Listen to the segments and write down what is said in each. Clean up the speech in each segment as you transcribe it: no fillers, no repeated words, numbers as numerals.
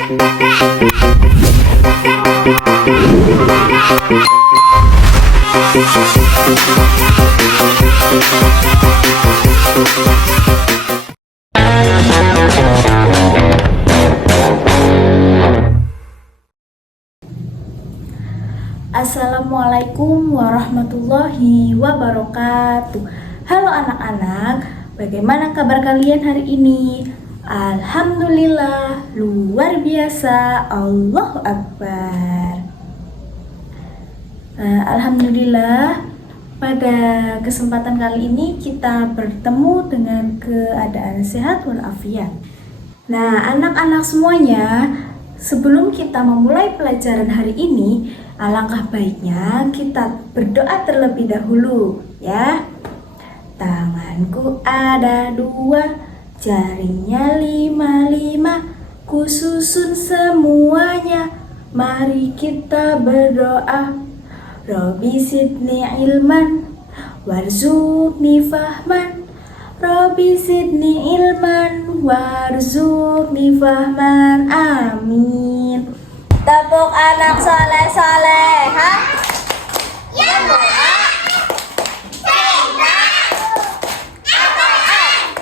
Assalamualaikum warahmatullahi wabarakatuh. Halo anak-anak, bagaimana kabar kalian hari ini? Alhamdulillah, luar biasa, Allahu Akbar. Alhamdulillah, pada kesempatan kali ini kita bertemu dengan keadaan sehat walafiat. Nah, anak-anak semuanya, sebelum kita memulai pelajaran hari ini, alangkah baiknya kita berdoa terlebih dahulu, ya. Tanganku ada 2, jarinya 5, ku susun semuanya. Mari kita berdoa. Robbi zidni ilman, warzuqni fahman. Robbi zidni ilman, warzuqni fahman. Amin. Tepuk anak soleh-soleha yang doa sehingga apaan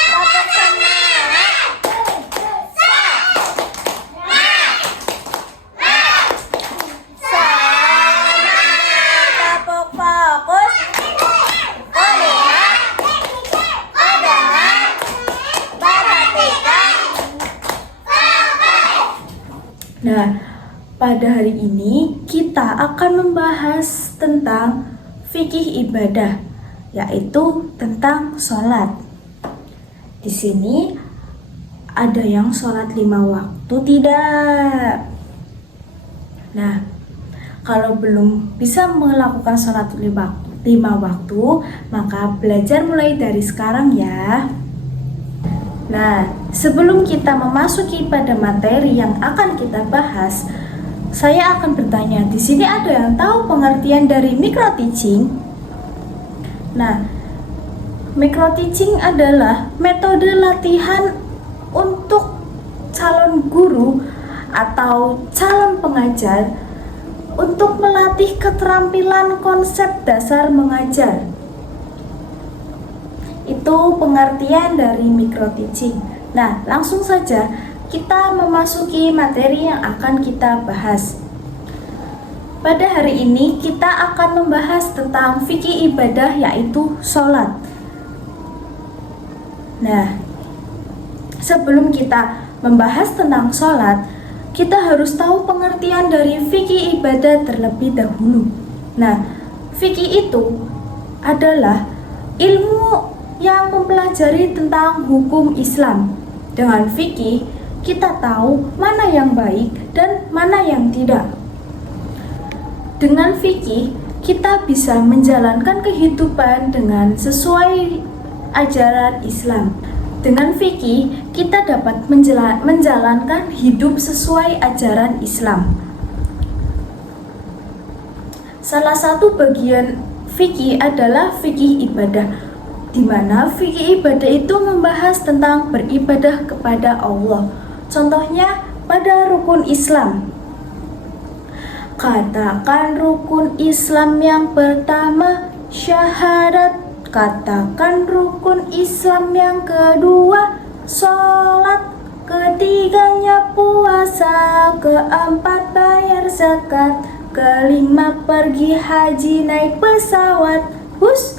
tepuk semangat semangat tepuk fokus melihat mendengar perhatikan. Nah, pada hari ini kita akan membahas tentang fikih ibadah, yaitu tentang sholat. Di sini ada yang sholat 5 waktu tidak. Nah, kalau belum bisa melakukan sholat 5 waktu, maka belajar mulai dari sekarang ya. Nah, sebelum kita memasuki pada materi yang akan kita bahas, saya akan bertanya, di sini ada yang tahu pengertian dari micro teaching? Nah, micro teaching adalah metode latihan untuk calon guru atau calon pengajar untuk melatih keterampilan konsep dasar mengajar. Itu pengertian dari micro teaching. Nah, langsung saja kita memasuki materi yang akan kita bahas. Pada hari ini kita akan membahas tentang fikih ibadah, yaitu sholat. Nah, sebelum kita membahas tentang sholat, kita harus tahu pengertian dari fikih ibadah terlebih dahulu. Nah, fikih itu adalah ilmu yang mempelajari tentang hukum Islam. Dengan fikih, kita tahu mana yang baik dan mana yang tidak. Dengan fikih, kita bisa menjalankan kehidupan dengan sesuai ajaran Islam. Dengan fikih, kita dapat menjalankan hidup sesuai ajaran Islam. Salah satu bagian fikih adalah fikih ibadah, di mana fikih ibadah itu membahas tentang beribadah kepada Allah. Contohnya pada rukun Islam. Katakan rukun Islam yang pertama syahadat. Katakan rukun Islam yang kedua sholat. Ketiganya puasa. Keempat bayar zakat. Kelima pergi haji naik pesawat. Hus.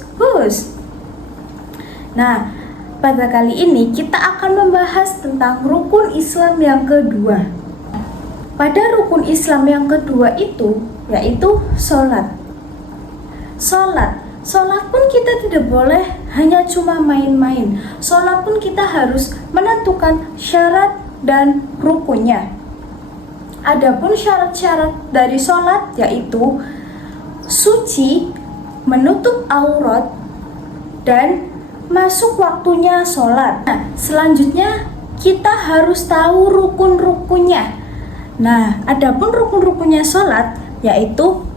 Nah, pada kali ini kita akan membahas tentang rukun Islam yang kedua. Pada rukun Islam yang kedua itu, yaitu sholat. Sholat pun kita tidak boleh hanya cuma main-main. Sholat pun kita harus menentukan syarat dan rukunnya. Adapun syarat-syarat dari sholat yaitu suci, menutup aurat, dan masuk waktunya sholat. Nah, selanjutnya kita harus tahu rukun-rukunnya. Nah, adapun rukun-rukunnya sholat yaitu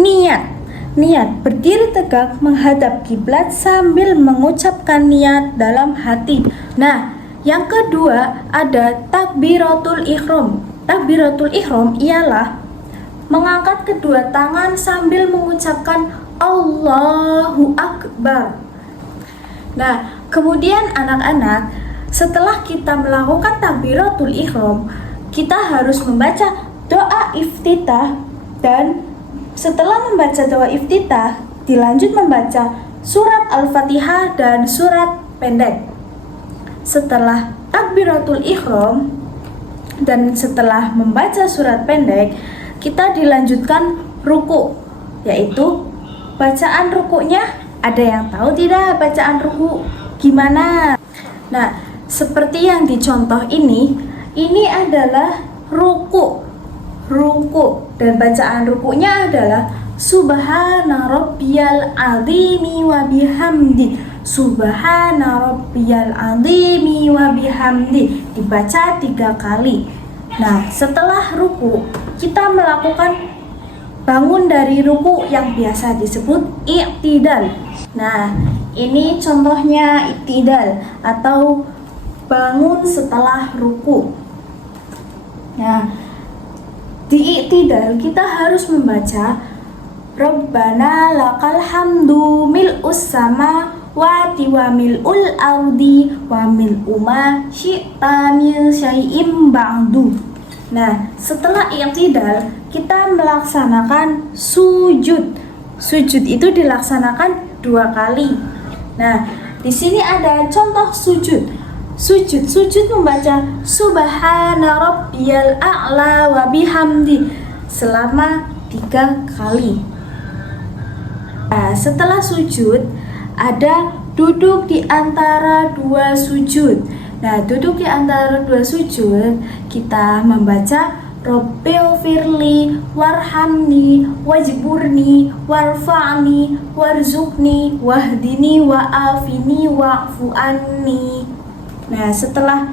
niat. Niat berdiri tegak menghadap kiblat sambil mengucapkan niat dalam hati. Nah, Yang kedua ada takbiratul ihram. Takbiratul ihram ialah mengangkat kedua tangan sambil mengucapkan Allahu Akbar. Nah, kemudian anak-anak, setelah kita melakukan takbiratul ihram, kita harus membaca doa iftitah, dan setelah membaca doa iftitah, dilanjut membaca surat Al-Fatihah dan surat pendek. Setelah takbiratul ihram dan setelah membaca surat pendek, kita dilanjutkan ruku, yaitu bacaan rukunya. Ada yang tahu tidak bacaan ruku gimana? Nah, seperti yang dicontoh ini adalah ruku dan bacaan rukunya adalah Subhana rabbiyal azimi wa bihamdi. Subhana rabbiyal azimi wa bihamdi, dibaca 3 kali. Nah, setelah ruku kita melakukan bangun dari ruku yang biasa disebut i'tidal. Nah, ini contohnya i'tidal atau bangun setelah ruku. Nah, di i'tidal kita harus membaca Rabbana lakal hamdu mil'us samawati wa mil'ul ardi wa mil'u ma syi'ta min syai'im ba'du. Nah, setelah i'tidal kita melaksanakan sujud. Sujud itu dilaksanakan 2 kali. Nah, di sini ada contoh sujud. Sujud membaca Subhana rabbiyal a'la wa bihamdi selama 3 kali. Nah, setelah sujud ada duduk di antara 2 sujud. Nah, duduk di antara 2 sujud kita membaca Rabbighfirli warhamni wajburni warfa'ni warzuqni wahdini wa'afini wa'fu anni. Nah, setelah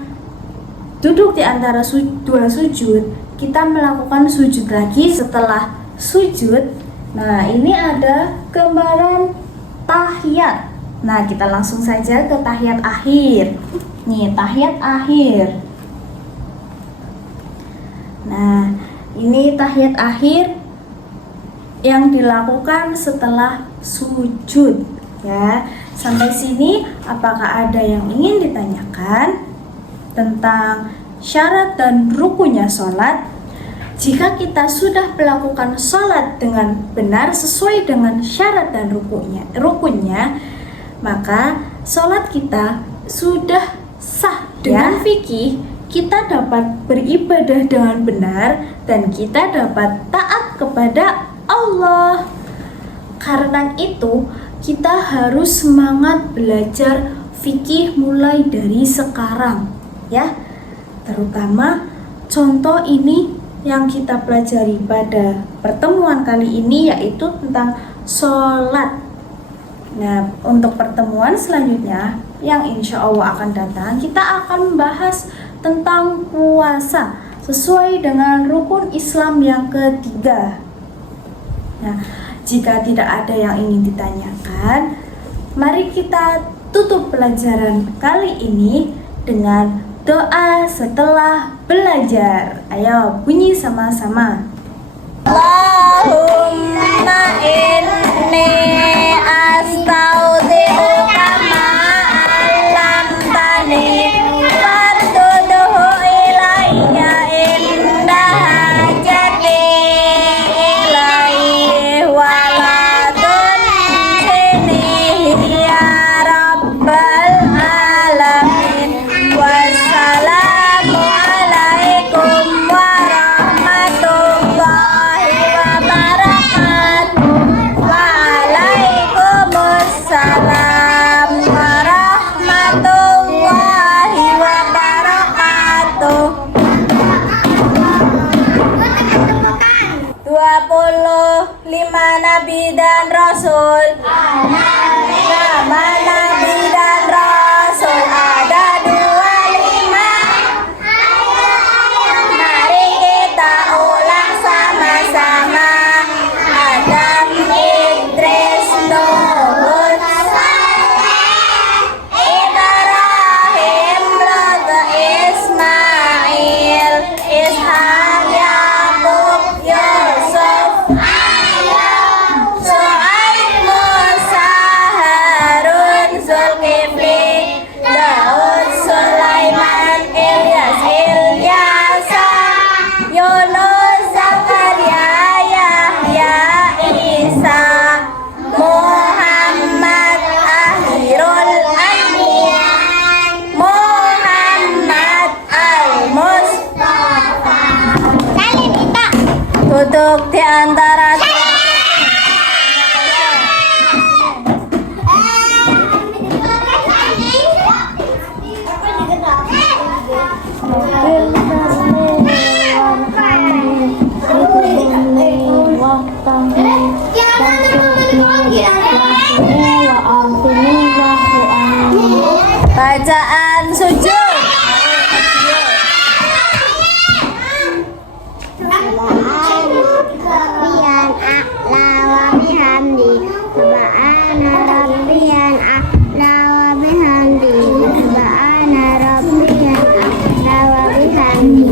duduk di antara 2 sujud, kita melakukan sujud lagi. Setelah sujud, nah ini ada gambaran tahiyat. Nah, kita langsung saja ke tahiyat akhir. Nih, tahiyat akhir. Nah, ini tahiyat akhir yang dilakukan setelah sujud, ya. Sampai sini apakah ada yang ingin ditanyakan tentang syarat dan rukunya sholat? Jika kita sudah melakukan sholat dengan benar sesuai dengan syarat dan rukunnya, maka sholat kita sudah sah. Dengan fikih kita dapat beribadah dengan benar dan kita dapat taat kepada Allah. Karena itu kita harus semangat belajar fikih mulai dari sekarang, ya. Terutama contoh ini yang kita pelajari pada pertemuan kali ini yaitu tentang sholat. Nah, untuk pertemuan selanjutnya yang insya Allah akan datang, kita akan membahas tentang puasa sesuai dengan rukun Islam yang ketiga. Nah, jika tidak ada yang ingin ditanyakan, mari kita tutup pelajaran kali ini dengan doa setelah belajar. Ayo bunyi sama-sama. Allahumma inni astaghfiruka ma 'allamtani warzuqhu ilayya inda hajati ilaihi wa la tunsini ya rabbal alamin. Wassalamu alaikum warahmatullahi wabarakatuh. Waalaikumsalam warahmatullahi wabarakatuh. 25 Nabi dan Rasul. Nama Nabi dan Rasul ada 25. Mari kita ulang sama-sama. Adam, Idris, Nuh, Saleh, Ibrahim, Lot, Duduk di antara bacaan sujud. Rabbiyan a'la wa bihamdi subhana rabbiyan a'la wa bihamdi subhana rabbiyan a'la wa bihamdi.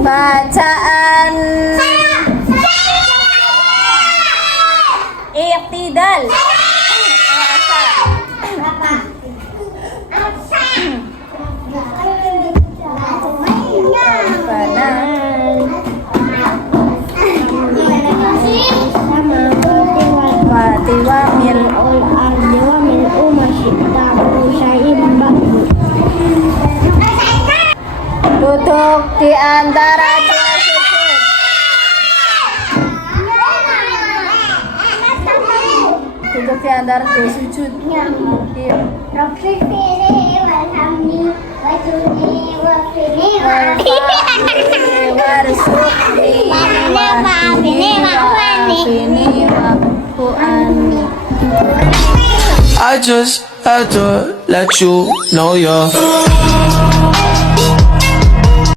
Bacaan iktidal. Duduk di antara dua sujud. Duduk di antara dua sujud. Iya. Rabbi fini walhamni wa juni wa fini Warzuqni I just had to let you know you're